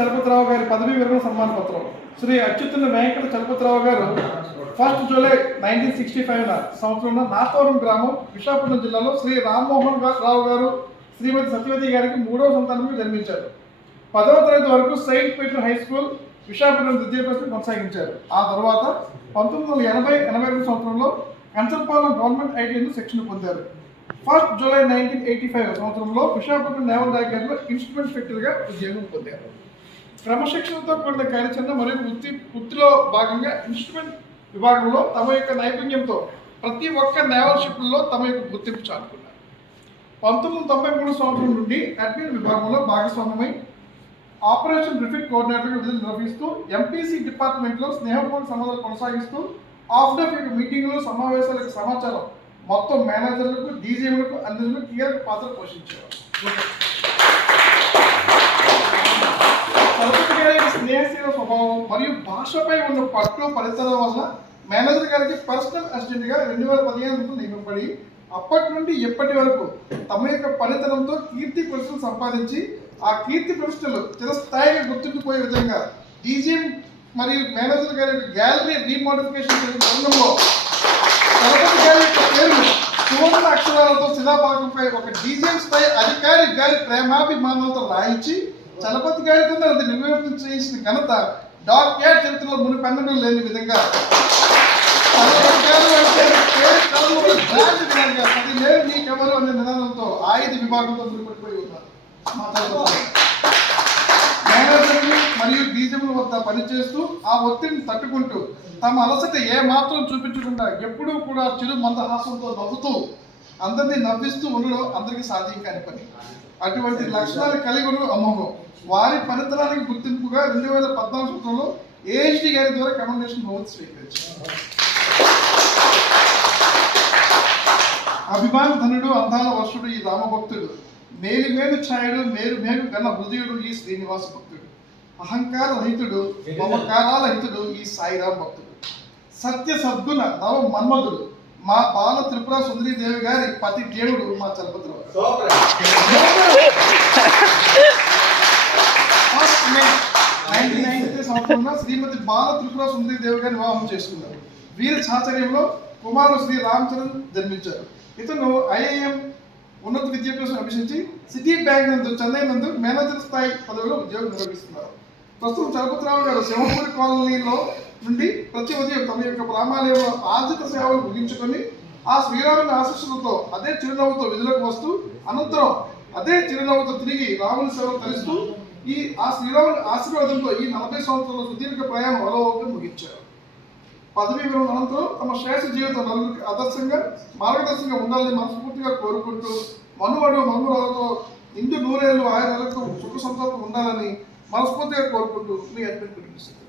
చలపతిరావు గారి పదవీ విరమణ సన్మాన పత్రం. శ్రీ అచ్యుతుల వెంకట చలపతిరావు గారు 1 జూలై 1965 సంవత్సరంలో నాతవరం గ్రామం విశాఖపట్నం జిల్లాలో శ్రీ రామ్మోహన్ రావు గారు శ్రీమతి సత్యవతి గారికి 3వ సంతానంగా జన్మించారు. 10వ తరగతి వరకు Saint Peter high school Visakhapatnam విద్యాభ్యాసం కొనసాగించారు. ఆ తర్వాత 1980-82 సంవత్సరంలో కంచర్పాలెం గవర్నమెంట్ ఐటీఐలో శిక్షణ పొందారు. 1 జూలై 1985 సంవత్సరంలో విశాఖపట్నం నేవల్ డాక్యార్డ్లో ఇన్స్ట్రుమెంట్ ఫిట్టర్గా ఉద్యోగం పొందారు. క్రమశిక్షణతో కూడిన కార్యాచరణ మరియు వృత్తిలో భాగంగా ఇన్స్ట్రుమెంట్ విభాగంలో తమ యొక్క నైపుణ్యంతో ప్రతి ఒక్క నేవల్ షిప్లలో తమ యొక్క గుర్తింపు చాటుకున్నారు. 1993 సంవత్సరం నుండి అడ్మిన్ విభాగంలో భాగస్వామ్యమై ఆపరేషన్ రిఫిట్ కోఆర్డినేటర్గా విధులు నిర్వహిస్తూ ఎంపీసీ డిపార్ట్మెంట్లో స్నేహపూర్వక సంబంధాలు కొనసాగిస్తూ ఆఫ్ ద ఫీల్డ్ మీటింగ్లు సమావేశాలకు సమాచారం మొత్తం మేనేజర్లకు డీజీఎంలకు అందించడంలో కీలక పాత్ర పోషించేవారు. స్నేహశీల స్వభావం మరియు భాషపై ఉన్న పట్టు ఫలితాల వల్ల మేనేజర్ గారికి పర్సనల్ అసిస్టెంట్గా 2015 నియమింపబడి అప్పటి నుండి ఎప్పటి వరకు తమ యొక్క పనితనంతో కీర్తి ప్రతిష్టలు సంపాదించి ఆ కీర్తి ప్రతిష్టలు చిరస్థాయిగా గుర్తుండిపోయే విధంగా డీజీఎం మరియు మేనేజర్ గారి గ్యాలరీ రీమోడిఫికేషన్ తరుణంలో చలపతి గారి యొక్క పేరు సువర్ణ అక్షరాలతో శిలాభాగంపై ఒక డీజీఎం స్థాయి అధికారి గారి ప్రేమాభిమానాలతో రాయించి చలపతి గారి కింద అది నిర్వహణ చేసిన ఘనత డాక్యార్డ్ చరిత్రలో మునిపెన్నడూ లేని విధంగా 10 లేరు నీకెవరు అనే నినాదంతో ఆయుధ విభాగంతో ముడిపడిపోయి ఉన్నారు. మేనేజర్లు మరియు డీజీఎంల వద్ద పనిచేస్తూ ఆ ఒత్తిడిని తట్టుకుంటూ తమ అలసట ఏ మాత్రం చూపించకుండా ఎప్పుడూ కూడా చిరు మందహాసంతో నవ్వుతూ అందరినీ నవ్విస్తూ ఉండడం అందరికీ సాధ్యం కాని పని. అటువంటి లక్షణాలు కలిగి ఉండడం అమోఘం. వారి పనితనానికి గుర్తింపుగా 2014 సంవత్సరంలో ఏహెచ్డి గారి ద్వారా కమెండేషన్ బహుమతి స్వీకరించారు. అభిమాన ధనుడు అందాల వర్షుడు ఈ రామభక్తుడు, మేలు ఛాయుడు మేలు గణ హృదయుడు ఈ శ్రీనివాస భక్తుడు, అహంకార రహితుడు మమకారాల హితుడు ఈ సాయిరాం భక్తుడు, సత్య సద్గుణ నవ మన్మధుడు మా బాల త్రిపుర సుందరీదేవి గారి పతి దేవుడు మా చలపతిరావు. 1993 సంవత్సరంలో శ్రీమతి బాల త్రిపుర సుందరీదేవి గారిని వివాహం చేసుకున్నారు. వీరి సాహచర్యంలో కుమారుడు శ్రీ రామచరణ్ జన్మించారు. ఇతను ఐఐఎం ఉన్నత విద్యాభ్యాసం అభ్యసించి సిటీ బ్యాంక్ నందు చెన్నై నందు మేనేజర్ స్థాయి పదవిలో ఉద్యోగం నిర్వహిస్తున్నారు. ప్రస్తుతం చలపతిరావు గారు సింహపూరి కాలనీలో నుండి ప్రతి ఉదయం తమ యొక్క గ్రామాలయంలో ఆర్థిక సేవలు ముగించుకొని ఆ శ్రీరాముని ఆశీస్సులతో అదే చిరునవ్వుతో విధులకు వస్తూ అనంతరం అదే చిరునవ్వుతో తిరిగి రాముని సేవలు తలుస్తూ ఆ శ్రీరాముని ఆశీర్వాదంతో ఈ 40 సంవత్సరాల సుదీర్ఘ ప్రయాణం అలవోకం ముగించారు. పదవీ విరమణ అనంతరం తమ శ్రేష్ఠ జీవితం నలుగురికి ఆదర్శంగా మార్గదర్శకంగా ఉండాలని మనస్ఫూర్తిగా కోరుకుంటూ మనుమరాలతో నిండు నూరేళ్లు 1000 సుఖ సంతోషం ఉండాలని మనస్ఫూర్తిగా కోరుకుంటూ మీ అడ్మిట్ పిలిపిస్తుంది.